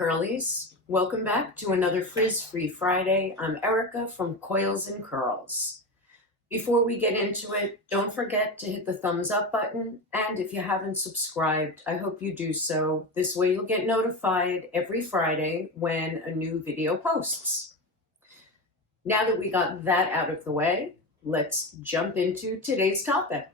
Curlies. Welcome back to another Frizz-Free Friday. I'm Erica from Coils and Curls. Before we get into it, don't forget to hit the thumbs up button, and if you haven't subscribed, I hope you do so. This way you'll get notified every Friday when a new video posts. Now that we got that out of the way, let's jump into today's topic.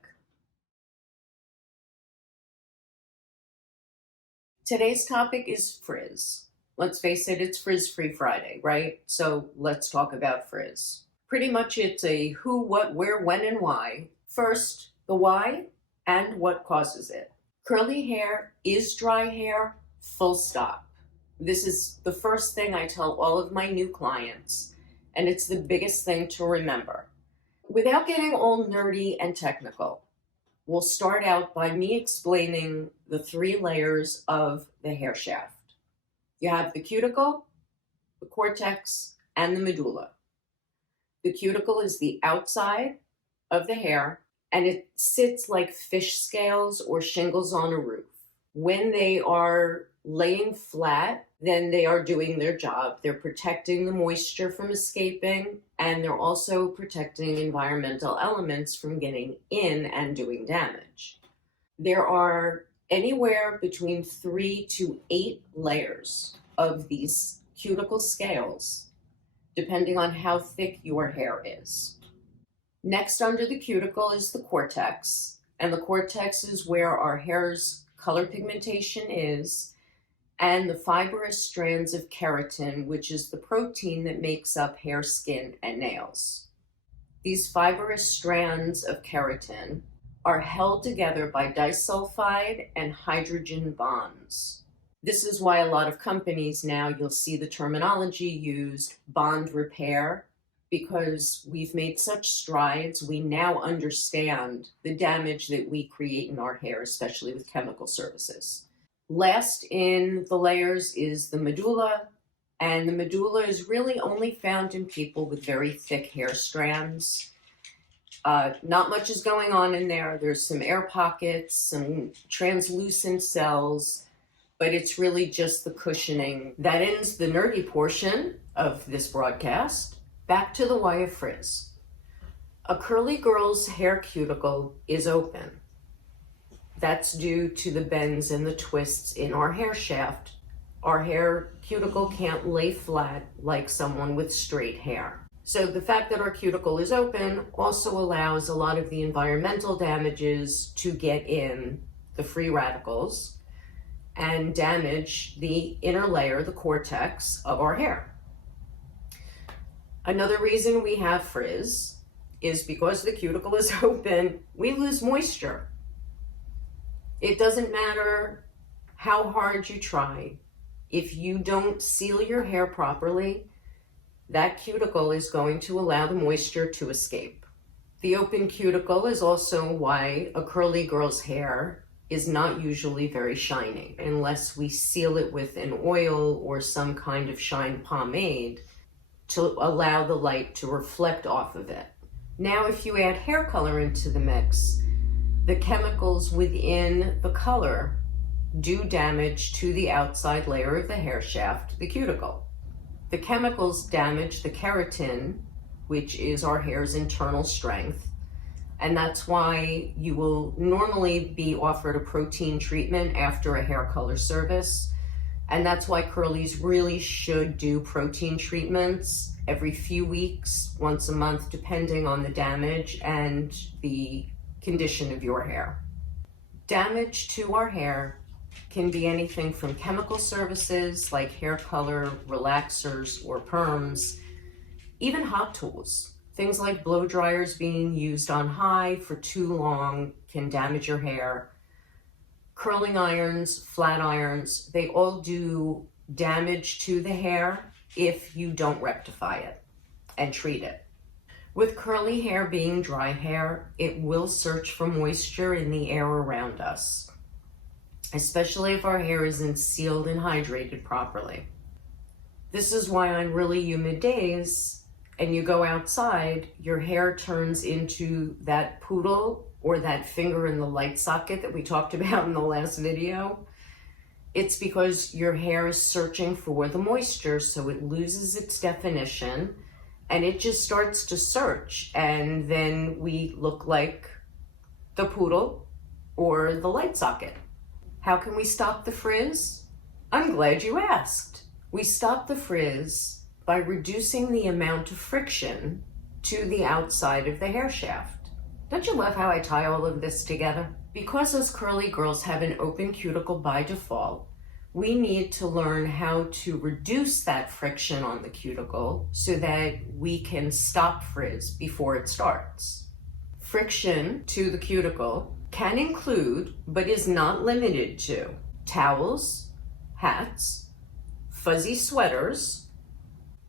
Today's topic is frizz. Let's face it, it's Frizz-Free Friday, right? So let's talk about frizz. Pretty much it's a who, what, where, when, and why. First, the why and what causes it. Curly hair is dry hair, full stop. This is the first thing I tell all of my new clients, and it's the biggest thing to remember. Without getting all nerdy and technical, we'll start out by me explaining the 3 layers of the hair shaft. You have the cuticle, the cortex, and the medulla. The cuticle is the outside of the hair, and it sits like fish scales or shingles on a roof. When they are laying flat, then they are doing their job. They're protecting the moisture from escaping, and they're also protecting environmental elements from getting in and doing damage. There are anywhere between 3 to 8 layers of these cuticle scales, depending on how thick your hair is. Next under the cuticle is the cortex, and the cortex is where our hair's color pigmentation is, and the fibrous strands of keratin, which is the protein that makes up hair, skin, and nails. These fibrous strands of keratin are held together by disulfide and hydrogen bonds. This is why a lot of companies now, you'll see the terminology used, bond repair, because we've made such strides, we now understand the damage that we create in our hair, especially with chemical services. Last in the layers is the medulla, and the medulla is really only found in people with very thick hair strands. Not much is going on in there. There's some air pockets, some translucent cells, but it's really just the cushioning. That ends the nerdy portion of this broadcast. Back to the why of frizz. A curly girl's hair cuticle is open. That's due to the bends and the twists in our hair shaft. Our hair cuticle can't lay flat like someone with straight hair. So the fact that our cuticle is open also allows a lot of the environmental damages to get in, the free radicals, and damage the inner layer, the cortex of our hair. Another reason we have frizz is because the cuticle is open, we lose moisture. It doesn't matter how hard you try. If you don't seal your hair properly, that cuticle is going to allow the moisture to escape. The open cuticle is also why a curly girl's hair is not usually very shiny unless we seal it with an oil or some kind of shine pomade to allow the light to reflect off of it. Now, if you add hair color into the mix, the chemicals within the color do damage to the outside layer of the hair shaft, the cuticle. The chemicals damage the keratin, which is our hair's internal strength, and that's why you will normally be offered a protein treatment after a hair color service, and that's why curlies really should do protein treatments every few weeks, once a month, depending on the damage and the condition of your hair. Damage to our hair can be anything from chemical services like hair color, relaxers, or perms, even hot tools. Things like blow dryers being used on high for too long can damage your hair. Curling irons, flat irons, they all do damage to the hair if you don't rectify it and treat it. With curly hair being dry hair, it will search for moisture in the air around us, especially if our hair isn't sealed and hydrated properly. This is why on really humid days, and you go outside, your hair turns into that poodle or that finger in the light socket that we talked about in the last video. It's because your hair is searching for the moisture, so it loses its definition and it just starts to search, and then we look like the poodle or the light socket. How can we stop the frizz? I'm glad you asked. We stop the frizz by reducing the amount of friction to the outside of the hair shaft. Don't you love how I tie all of this together? Because us curly girls have an open cuticle by default, we need to learn how to reduce that friction on the cuticle so that we can stop frizz before it starts. Friction to the cuticle can include, but is not limited to, towels, hats, fuzzy sweaters,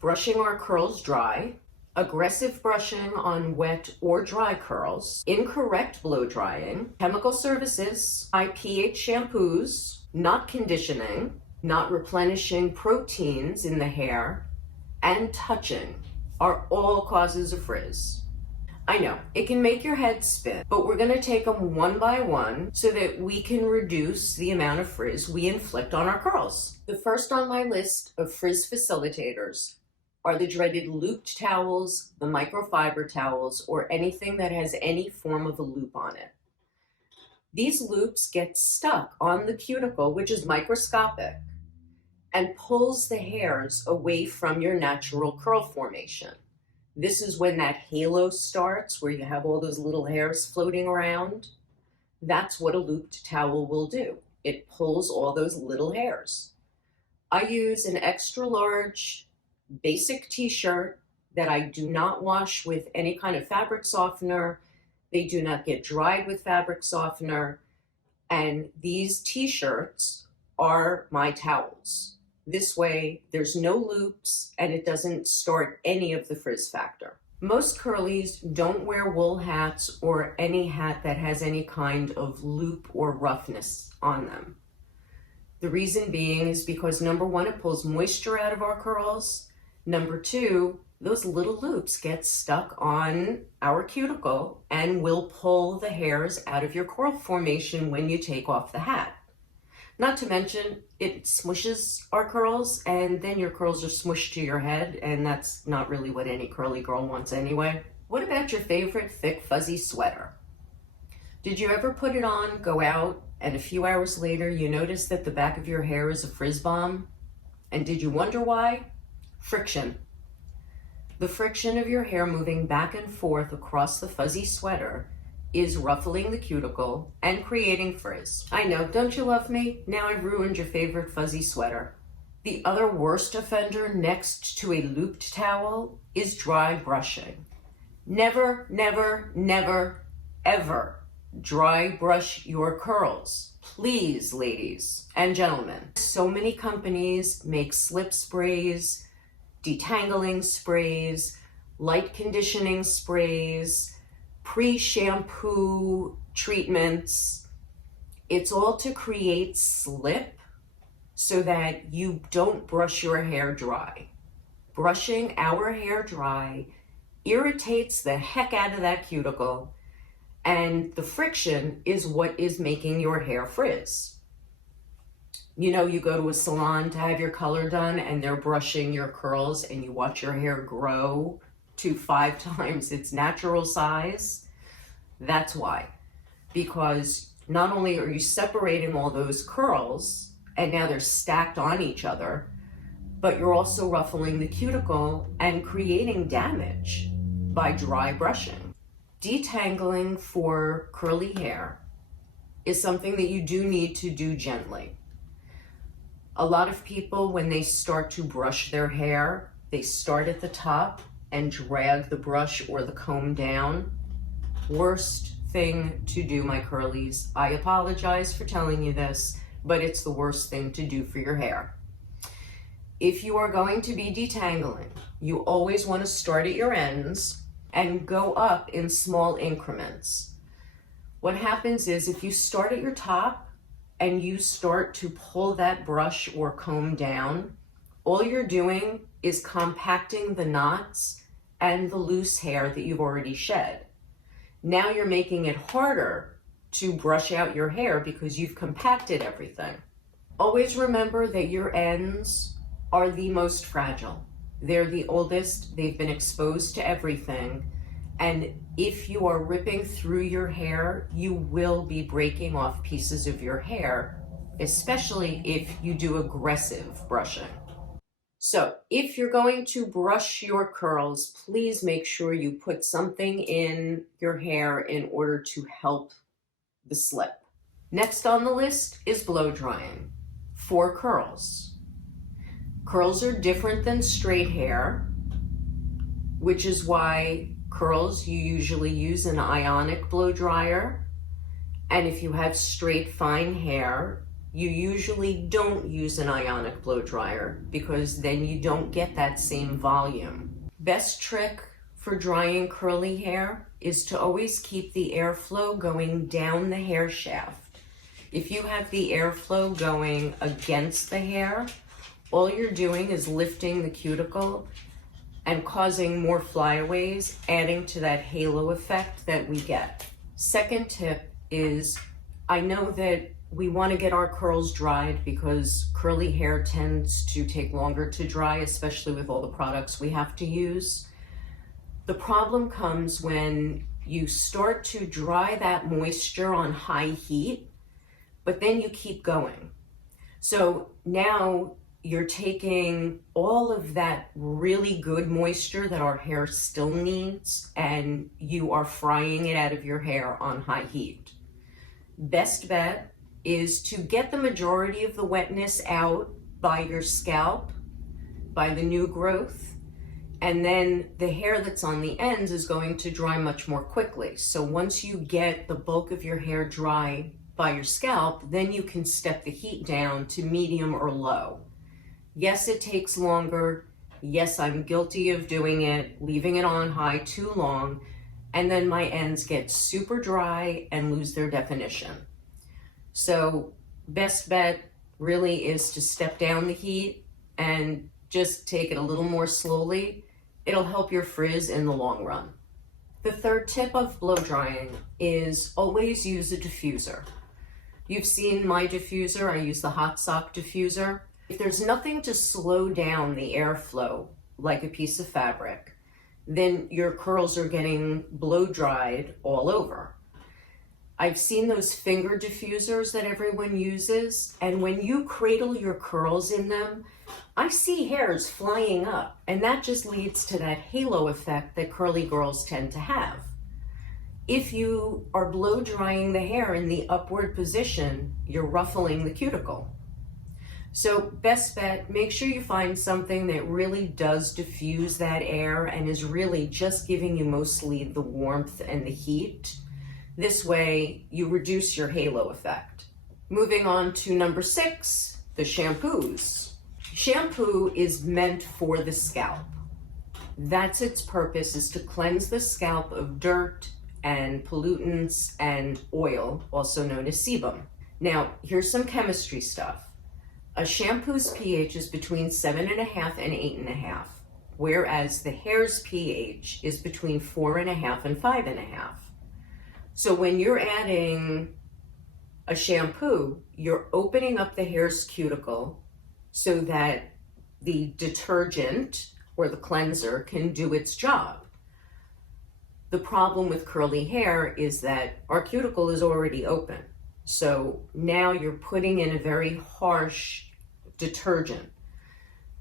brushing our curls dry, aggressive brushing on wet or dry curls, incorrect blow drying, chemical services, high pH shampoos, not conditioning, not replenishing proteins in the hair, and touching are all causes of frizz. I know, it can make your head spin, but we're going to take them one by one so that we can reduce the amount of frizz we inflict on our curls. The first on my list of frizz facilitators are the dreaded looped towels, the microfiber towels, or anything that has any form of a loop on it. These loops get stuck on the cuticle, which is microscopic, and pulls the hairs away from your natural curl formation. This is when that halo starts, where you have all those little hairs floating around. That's what a looped towel will do. It pulls all those little hairs. I use an extra large basic t-shirt that I do not wash with any kind of fabric softener. They do not get dried with fabric softener. And these t-shirts are my towels. This way, there's no loops and it doesn't start any of the frizz factor. Most curlies don't wear wool hats or any hat that has any kind of loop or roughness on them. The reason being is because number one, it pulls moisture out of our curls. Number two, those little loops get stuck on our cuticle and will pull the hairs out of your curl formation when you take off the hat. Not to mention, it smushes our curls, and then your curls are smushed to your head, and that's not really what any curly girl wants anyway. What about your favorite thick fuzzy sweater? Did you ever put it on, go out, and a few hours later you notice that the back of your hair is a frizz bomb? And did you wonder why? Friction. The friction of your hair moving back and forth across the fuzzy sweater is ruffling the cuticle and creating frizz. I know, don't you love me? Now I've ruined your favorite fuzzy sweater. The other worst offender next to a looped towel is dry brushing. Never, never, never, ever dry brush your curls. Please, ladies and gentlemen. So many companies make slip sprays, detangling sprays, light conditioning sprays, pre-shampoo treatments. It's all to create slip so that you don't brush your hair dry. Brushing our hair dry irritates the heck out of that cuticle, and the friction is what is making your hair frizz. You know, you go to a salon to have your color done and they're brushing your curls and you watch your hair grow to 5 times its natural size. That's why. Because not only are you separating all those curls and now they're stacked on each other, but you're also ruffling the cuticle and creating damage by dry brushing. Detangling for curly hair is something that you do need to do gently. A lot of people, when they start to brush their hair, they start at the top and drag the brush or the comb down. Worst thing to do, my curlies. I apologize for telling you this, but it's the worst thing to do for your hair. If you are going to be detangling, you always want to start at your ends and go up in small increments. What happens is if you start at your top and you start to pull that brush or comb down, all you're doing is compacting the knots and the loose hair that you've already shed. Now you're making it harder to brush out your hair because you've compacted everything. Always remember that your ends are the most fragile. They're the oldest, they've been exposed to everything, and if you are ripping through your hair, you will be breaking off pieces of your hair, especially if you do aggressive brushing. So if you're going to brush your curls, please make sure you put something in your hair in order to help the slip. Next on the list is blow drying for curls. Curls are different than straight hair, which is why curls you usually use an ionic blow dryer. And if you have straight fine hair, you usually don't use an ionic blow dryer because then you don't get that same volume. Best trick for drying curly hair is to always keep the airflow going down the hair shaft. If you have the airflow going against the hair, all you're doing is lifting the cuticle and causing more flyaways, adding to that halo effect that we get. Second tip is, I know that we want to get our curls dried because curly hair tends to take longer to dry, especially with all the products we have to use. The problem comes when you start to dry that moisture on high heat, but then you keep going. So now you're taking all of that really good moisture that our hair still needs, and you are frying it out of your hair on high heat. Best bet is to get the majority of the wetness out by your scalp, by the new growth, and then the hair that's on the ends is going to dry much more quickly. So once you get the bulk of your hair dry by your scalp, then you can step the heat down to medium or low. Yes, it takes longer. Yes, I'm guilty of doing it, leaving it on high too long, and then my ends get super dry and lose their definition. So best bet really is to step down the heat and just take it a little more slowly. It'll help your frizz in the long run. The third tip of blow drying is always use a diffuser. You've seen my diffuser. I use the hot sock diffuser. If there's nothing to slow down the airflow, like a piece of fabric, then your curls are getting blow dried all over. I've seen those finger diffusers that everyone uses, and when you cradle your curls in them, I see hairs flying up, and that just leads to that halo effect that curly girls tend to have. If you are blow drying the hair in the upward position, you're ruffling the cuticle. So best bet, make sure you find something that really does diffuse that air and is really just giving you mostly the warmth and the heat. This way, you reduce your halo effect. Moving on to number 6, the shampoos. Shampoo is meant for the scalp. That's its purpose, is to cleanse the scalp of dirt and pollutants and oil, also known as sebum. Now, here's some chemistry stuff. A shampoo's pH is between 7.5 and 8.5, whereas the hair's pH is between 4.5 and 5.5. So when you're adding a shampoo, you're opening up the hair's cuticle so that the detergent or the cleanser can do its job. The problem with curly hair is that our cuticle is already open. So now you're putting in a very harsh detergent.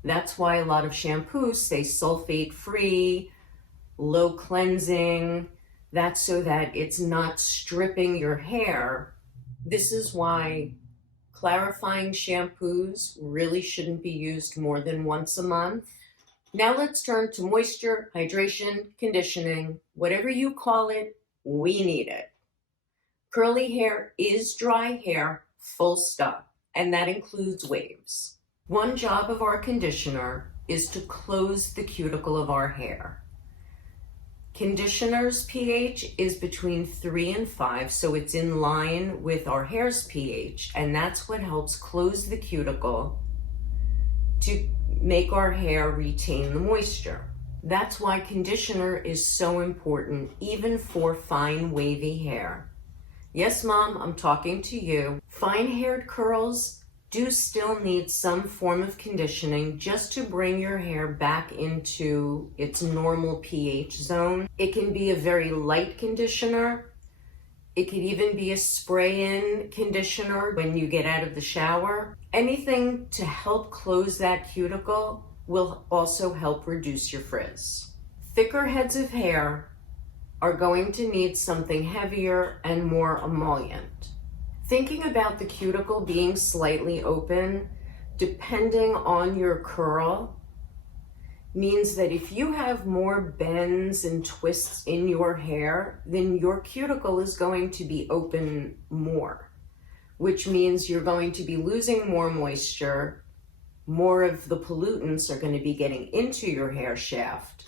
That's why a lot of shampoos say sulfate free, low cleansing. That's so that it's not stripping your hair. This is why clarifying shampoos really shouldn't be used more than once a month. Now let's turn to moisture, hydration, conditioning, whatever you call it, we need it. Curly hair is dry hair, full stop, and that includes waves. One job of our conditioner is to close the cuticle of our hair. Conditioner's pH is between 3 and 5, so it's in line with our hair's pH, and that's what helps close the cuticle to make our hair retain the moisture. That's why conditioner is so important, even for fine wavy hair. Yes, Mom, I'm talking to you. Fine-haired curls do still need some form of conditioning just to bring your hair back into its normal pH zone. It can be a very light conditioner. It could even be a spray-in conditioner when you get out of the shower. Anything to help close that cuticle will also help reduce your frizz. Thicker heads of hair are going to need something heavier and more emollient. Thinking about the cuticle being slightly open, depending on your curl, means that if you have more bends and twists in your hair, then your cuticle is going to be open more, which means you're going to be losing more moisture, more of the pollutants are going to be getting into your hair shaft.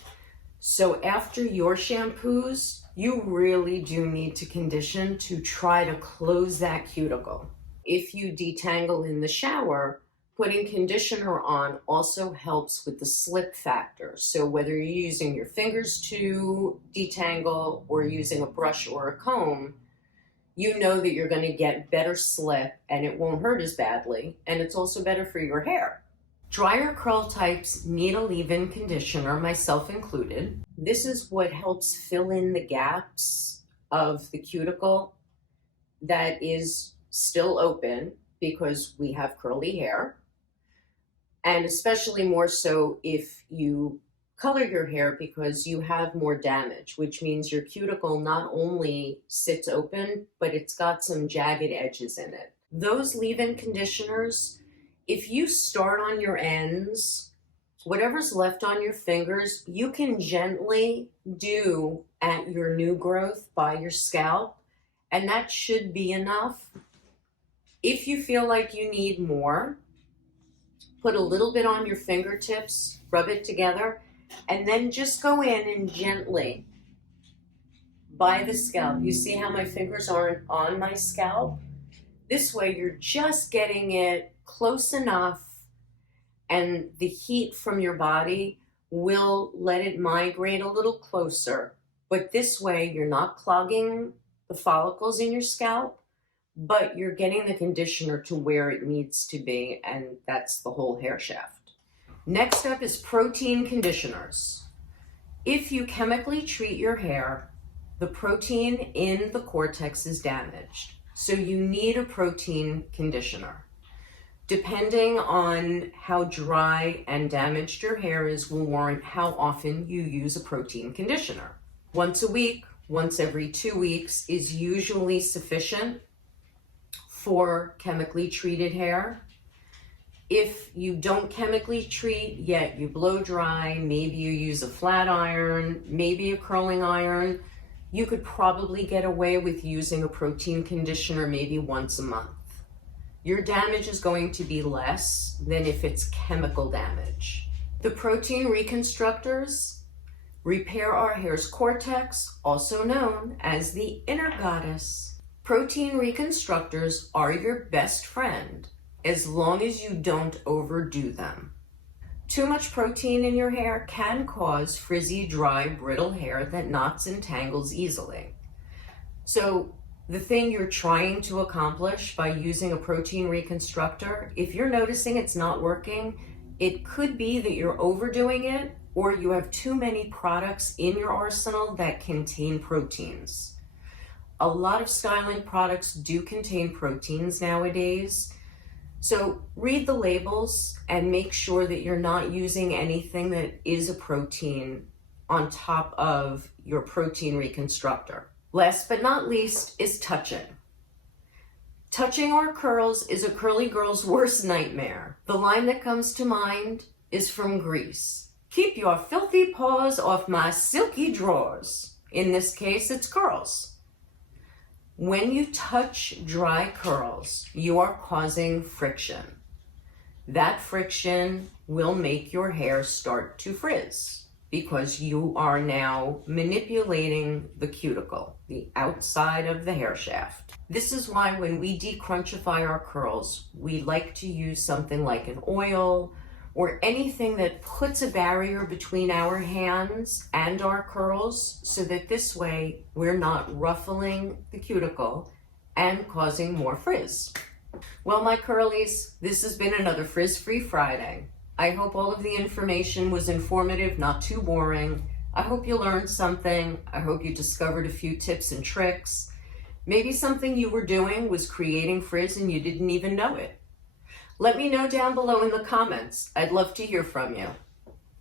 So after your shampoos, you really do need to condition to try to close that cuticle. If you detangle in the shower, putting conditioner on also helps with the slip factor. So whether you're using your fingers to detangle or using a brush or a comb, you know that you're going to get better slip and it won't hurt as badly, and it's also better for your hair. Drier curl types need a leave-in conditioner, myself included. This is what helps fill in the gaps of the cuticle that is still open because we have curly hair, and especially more so if you color your hair because you have more damage, which means your cuticle not only sits open, but it's got some jagged edges in it. Those leave-in conditioners, if you start on your ends, whatever's left on your fingers, you can gently do at your new growth by your scalp, and that should be enough. If you feel like you need more, put a little bit on your fingertips, rub it together, and then just go in and gently by the scalp. You see how my fingers aren't on my scalp? This way you're just getting it close enough, and the heat from your body will let it migrate a little closer. But this way you're not clogging the follicles in your scalp, but you're getting the conditioner to where it needs to be, and that's the whole hair shaft. Next up is protein conditioners. If you chemically treat your hair, the protein in the cortex is damaged, so you need a protein conditioner. Depending on how dry and damaged your hair is will warrant how often you use a protein conditioner. Once a week, once every 2 weeks is usually sufficient for chemically treated hair. If you don't chemically treat, yet you blow dry, maybe you use a flat iron, maybe a curling iron, you could probably get away with using a protein conditioner maybe once a month. Your damage is going to be less than if it's chemical damage. The protein reconstructors repair our hair's cortex, also known as the inner goddess. Protein reconstructors are your best friend as long as you don't overdo them. Too much protein in your hair can cause frizzy, dry, brittle hair that knots and tangles easily. So the thing you're trying to accomplish by using a protein reconstructor, if you're noticing it's not working, it could be that you're overdoing it or you have too many products in your arsenal that contain proteins. A lot of styling products do contain proteins nowadays, so read the labels and make sure that you're not using anything that is a protein on top of your protein reconstructor. Last but not least is touching. Touching our curls is a curly girl's worst nightmare. The line that comes to mind is from Grease. Keep your filthy paws off my silky drawers. In this case, it's curls. When you touch dry curls, you are causing friction. That friction will make your hair start to frizz because you are now manipulating the cuticle, the outside of the hair shaft. This is why when we decrunchify our curls, we like to use something like an oil or anything that puts a barrier between our hands and our curls, so that this way we're not ruffling the cuticle and causing more frizz. Well, my curlies, this has been another Frizz-Free Friday. I hope all of the information was informative, not too boring. I hope you learned something. I hope you discovered a few tips and tricks. Maybe something you were doing was creating frizz and you didn't even know it. Let me know down below in the comments. I'd love to hear from you.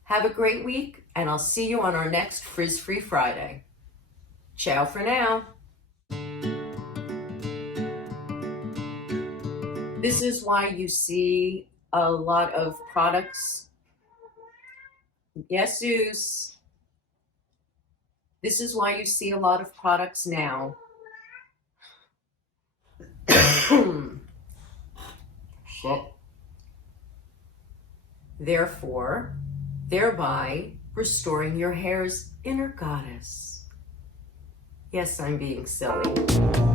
Have a great week, and I'll see you on our next Frizz-Free Friday. Ciao for now. This is why you see a lot of products. Yes, Zeus. This is why you see a lot of products now. Shit. Therefore, thereby restoring your hair's inner goddess. Yes, I'm being silly.